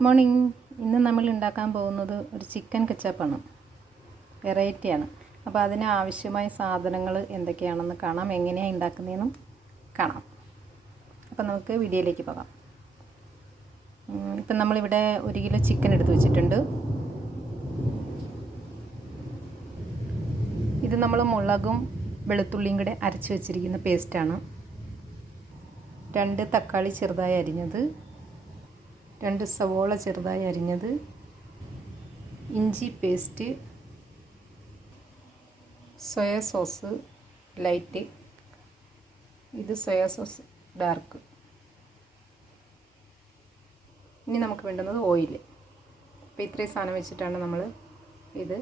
Good morning. ഇന്ന് നമ്മൾ ഉണ്ടാക്കാൻ പോകുന്നത് ഒരു ചിക്കൻ കെച്ചപ്പാണ്. വെറൈറ്റിയാണ്. അപ്പോൾ അതിന് ആവശ്യമായ സാധനങ്ങൾ എന്തൊക്കെയാണെന്ന് കാണാം, എങ്ങനെയാണ് ഉണ്ടാക്കുന്നതെന്നും കാണാം. അപ്പോൾ നമുക്ക് വീഡിയോയിലേക്ക് പോകാം. ഇപ്പം നമ്മളിവിടെ 1 കിലോ ചിക്കൻ എടുത്ത് വെച്ചിട്ടുണ്ട്. ഇത് നമ്മൾ മുളകും വെളുത്തുള്ളിയും കൂടെ അരച്ച് വെച്ചിരിക്കുന്ന പേസ്റ്റാണ്. 2 തക്കാളി ചെറുതായി അരിഞ്ഞത്, 2 സവോള ചെറുതായി അരിഞ്ഞത്, ഇഞ്ചി പേസ്റ്റ്, സോയ സോസ് ലൈറ്റ്, ഇത് സോയ സോസ് ഡാർക്ക്. ഇനി നമുക്ക് വേണ്ടുന്നത് ഓയിൽ. അപ്പോൾ ഇത്രയും സാധനം വെച്ചിട്ടാണ് നമ്മൾ ഇത്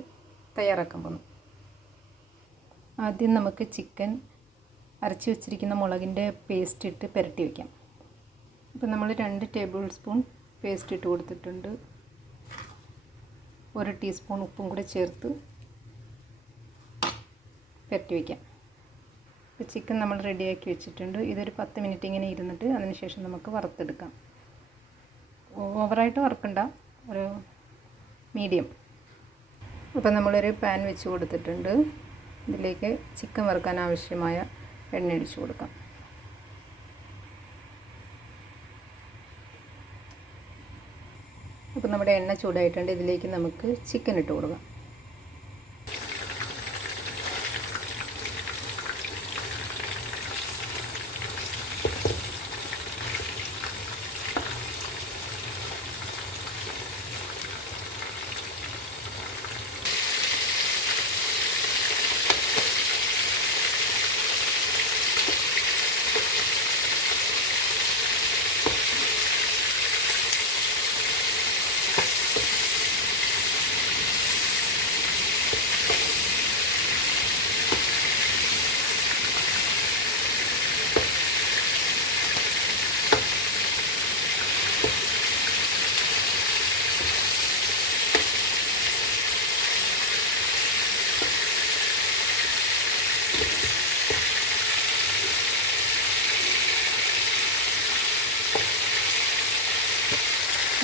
തയ്യാറാക്കാൻ പോകുന്നത്. ആദ്യം നമുക്ക് ചിക്കൻ അരച്ച് വെച്ചിരിക്കുന്ന മുളകിൻ്റെ പേസ്റ്റ് ഇട്ട് പുരട്ടി വയ്ക്കാം. അപ്പോൾ നമ്മൾ 2 ടേബിൾ സ്പൂൺ പേസ്റ്റ് ഇട്ട് കൊടുത്തിട്ടുണ്ട്. 1 ടീസ്പൂൺ ഉപ്പും കൂടെ ചേർത്ത് പുരട്ടി വയ്ക്കാം. ഇപ്പോൾ ചിക്കൻ നമ്മൾ റെഡിയാക്കി വെച്ചിട്ടുണ്ട്. ഇതൊരു 10 മിനിറ്റ് ഇങ്ങനെ ഇരുന്നിട്ട് അതിനുശേഷം നമുക്ക് വറുത്തെടുക്കാം. ഓവറായിട്ട് വറുക്കണ്ട, ഒരു മീഡിയം. അപ്പോൾ നമ്മളൊരു പാൻ വെച്ച് കൊടുത്തിട്ടുണ്ട്. ഇതിലേക്ക് ചിക്കൻ വറുക്കാൻ ആവശ്യമായ എണ്ണ ഒഴിച്ച് കൊടുക്കാം. അപ്പോൾ നമ്മുടെ എണ്ണ ചൂടായിട്ടുണ്ട്. ഇതിലേക്ക് നമുക്ക് ചിക്കൻ ഇട്ട് കൊടുക്കാം.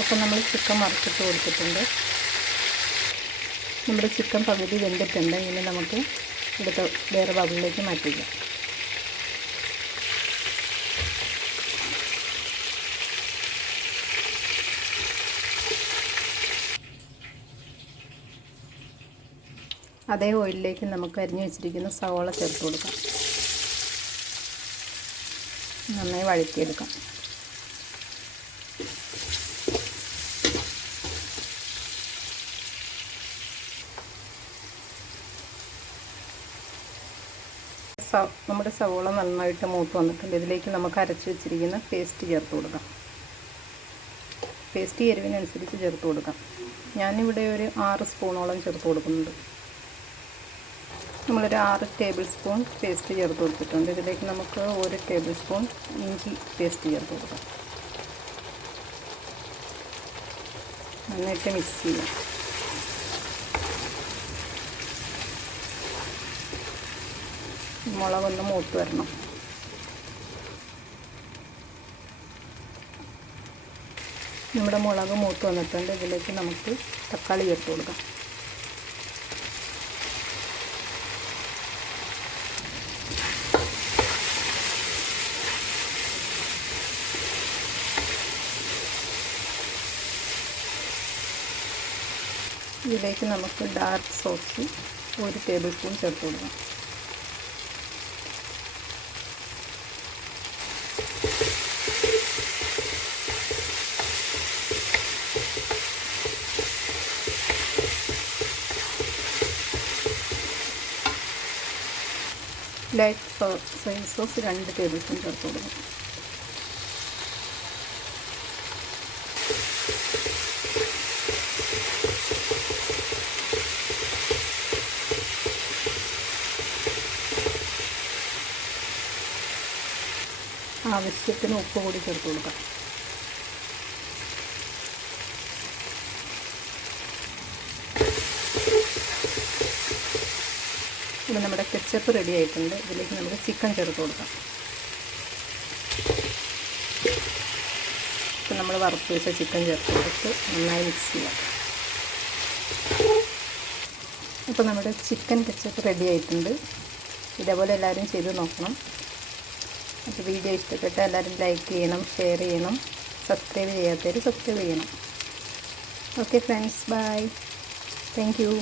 അപ്പോൾ നമ്മൾ ചിക്കൻ മറിച്ചിട്ട് കൊടുത്തിട്ടുണ്ട്. നമ്മുടെ ചിക്കൻ പകുതി വെന്തിട്ടുണ്ട്. ഇനി നമുക്ക് എടുത്ത് വേറെ ബൗളിലേക്ക് മാറ്റിക്കാം. അതേ ഓയിലിലേക്ക് നമുക്ക് അരിഞ്ഞു വെച്ചിരിക്കുന്ന സവോള ചേർത്ത് കൊടുക്കാം. നന്നായി വഴറ്റിയെടുക്കാം. നമ്മുടെ സവോള നന്നായിട്ട് മൂത്ത് വന്നിട്ടുണ്ട്. ഇതിലേക്ക് നമുക്ക് അരച്ച് വെച്ചിരിക്കുന്ന പേസ്റ്റ് ചേർത്ത് കൊടുക്കാം. പേസ്റ്റ് എരിവിനനുസരിച്ച് ചേർത്ത് കൊടുക്കാം. ഞാനിവിടെ ഒരു 6 സ്പൂണോളം ചേർത്ത് കൊടുക്കുന്നുണ്ട്. നമ്മളൊരു 6 ടേബിൾ സ്പൂൺ പേസ്റ്റ് ചേർത്ത് കൊടുത്തിട്ടുണ്ട്. ഇതിലേക്ക് നമുക്ക് 1 ടേബിൾ സ്പൂൺ ഇഞ്ചി പേസ്റ്റ് ചേർത്ത് കൊടുക്കാം. നന്നായിട്ട് മിക്സ് ചെയ്യാം. മുളകൊന്ന് മൂത്ത് വരണം. നമ്മുടെ മുളക് മൂത്ത് വന്നിട്ടുണ്ട്. ഇതിലേക്ക് നമുക്ക് തക്കാളി ചേർത്ത് കൊടുക്കാം. ഇതിലേക്ക് നമുക്ക് ഡാർക്ക് സോസ് 1 ടേബിൾ സ്പൂൺ ചേർത്ത് കൊടുക്കാം. Light soya sauce 2 table spoon ചേർത്ത് കൊടുക്കും. ആവശ്യത്തിന് ഉപ്പ് കൂടി ചേർത്ത് കൊടുക്കാം. ഇനി നമ്മുടെ കെച്ചപ്പ് റെഡി ആയിട്ടുണ്ട്. ഇതിലേക്ക് നമുക്ക് ചിക്കൻ ചേർത്ത് കൊടുക്കാം. ഇപ്പം നമ്മൾ വറുത്ത് വെച്ച ചിക്കൻ ചേർത്ത് കൊടുത്ത് നന്നായി മിക്സ് ചെയ്യാം. അപ്പോൾ നമ്മുടെ ചിക്കൻ കെച്ചപ്പ് റെഡി ആയിട്ടുണ്ട്. ഇതേപോലെ എല്ലാവരും ചെയ്ത് നോക്കണം. അപ്പോൾ വീഡിയോ ഇഷ്ടപ്പെട്ടാൽ എല്ലാവരും ലൈക്ക് ചെയ്യണം, ഷെയർ ചെയ്യണം, സബ്സ്ക്രൈബ് ചെയ്യാത്തവർ സബ്സ്ക്രൈബ് ചെയ്യണം. Okay friends, bye. Thank U.